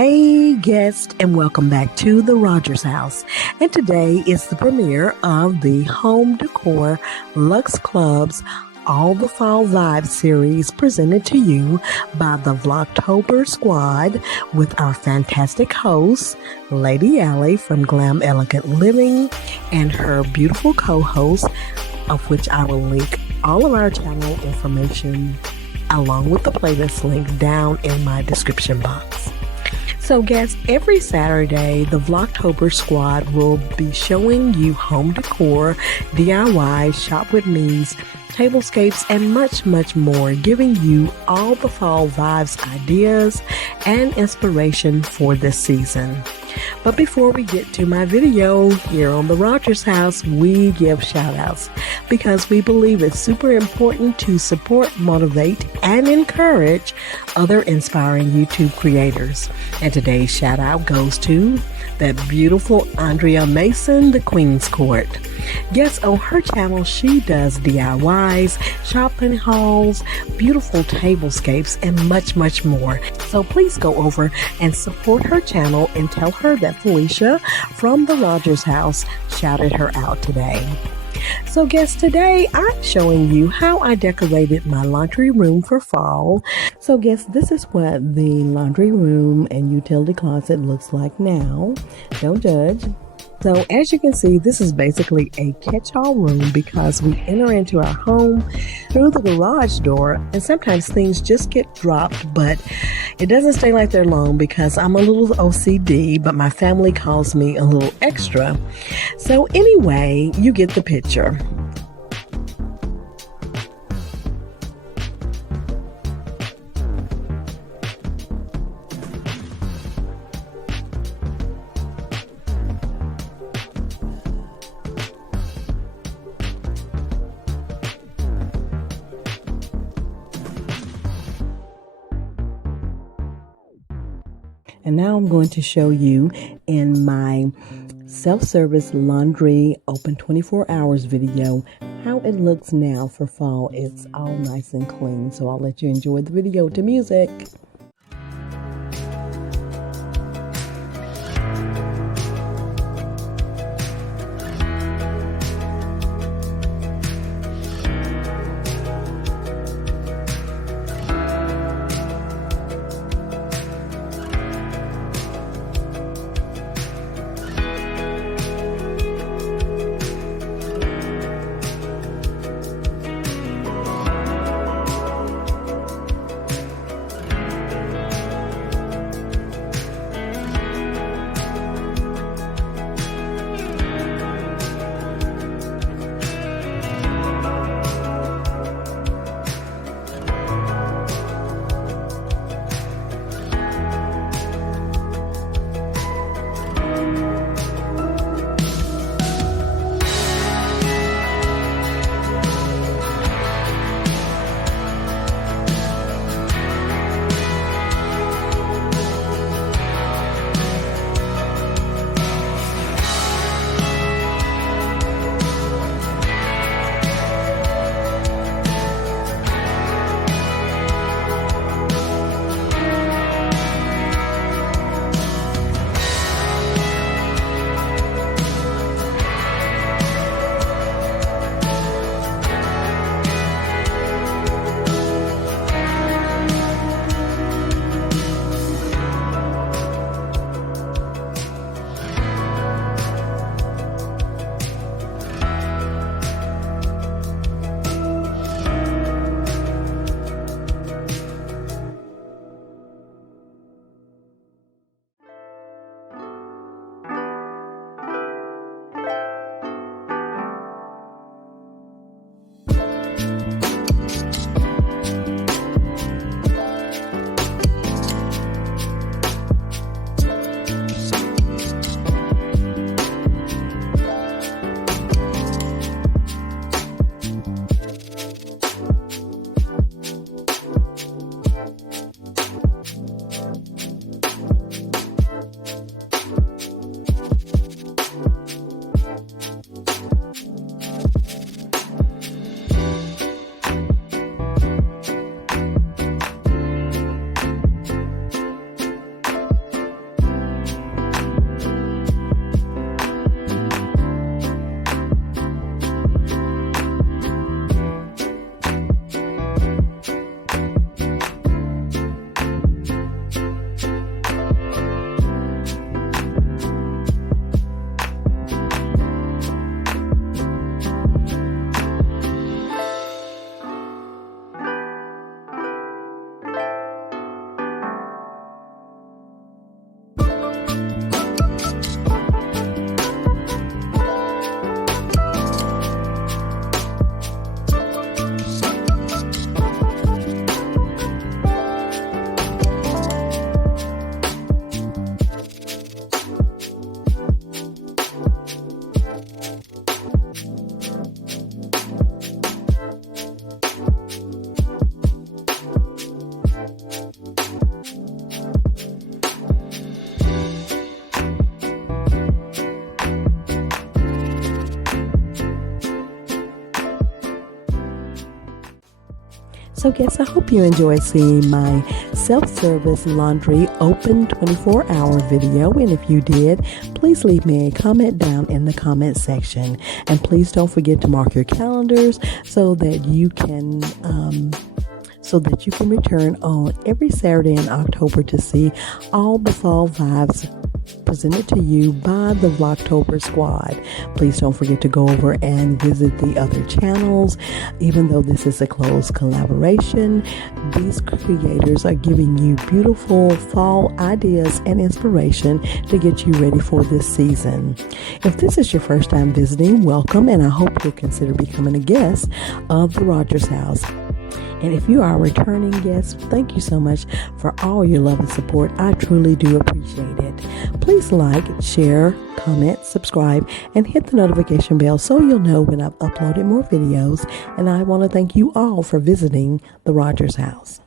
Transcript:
Hey guests, and welcome back to the Rodgers House. And today is the premiere of the Home Decor Luxe Club's All the Fall Vibes series, presented to you by the Vlogtober squad with our fantastic host, Lady Allie from Glam Elegant Living, and her beautiful co-host, of which I will link all of our channel information along with the playlist link down in my description box. So guests, every Saturday, the Vlogtober squad will be showing you home decor, DIY, shop with me's, tablescapes, and much, much more, giving you all the fall vibes, ideas, and inspiration for this season. But before we get to my video here on the Rodgers House, we give shout outs because we believe it's super important to support, motivate, and encourage other inspiring YouTube creators. And today's shout out goes to that beautiful Andrea Mason, the Queen's Court. Yes, on her channel, she does DIYs, shopping hauls, beautiful tablescapes, and much, much more. So please go over and support her channel and tell her that Felecia from the Rodgers House shouted her out today. So guests, today I'm showing you how I decorated my laundry room for fall. So guests, this is what the laundry room and utility closet looks like now. Don't judge. So as you can see, this is basically a catch-all room because we enter into our home through the garage door, and sometimes things just get dropped, but it doesn't stay like they're long because I'm a little OCD, but my family calls me a little extra. So anyway, you get the picture. And now I'm going to show you in my self-service laundry open 24 hours video how it looks now for fall. It's all nice and clean. So I'll let you enjoy the video to music. So guests, I hope you enjoy seeing my self-service laundry open 24-hour video. And if you did, please leave me a comment down in the comment section. And please don't forget to mark your calendars so that you can return on every Saturday in October to see all the fall vibes presented to you by the Vlogtober squad. Please don't forget to go over and visit the other channels. Even though this is a close collaboration, these creators are giving you beautiful fall ideas and inspiration to get you ready for this season. If this is your first time visiting, welcome, and I hope you'll consider becoming a guest of the Rodgers House. And if you are a returning guest, thank you so much for all your love and support. I truly do appreciate it. Please like, share, comment, subscribe, and hit the notification bell so you'll know when I've uploaded more videos. And I want to thank you all for visiting the Rodgers House.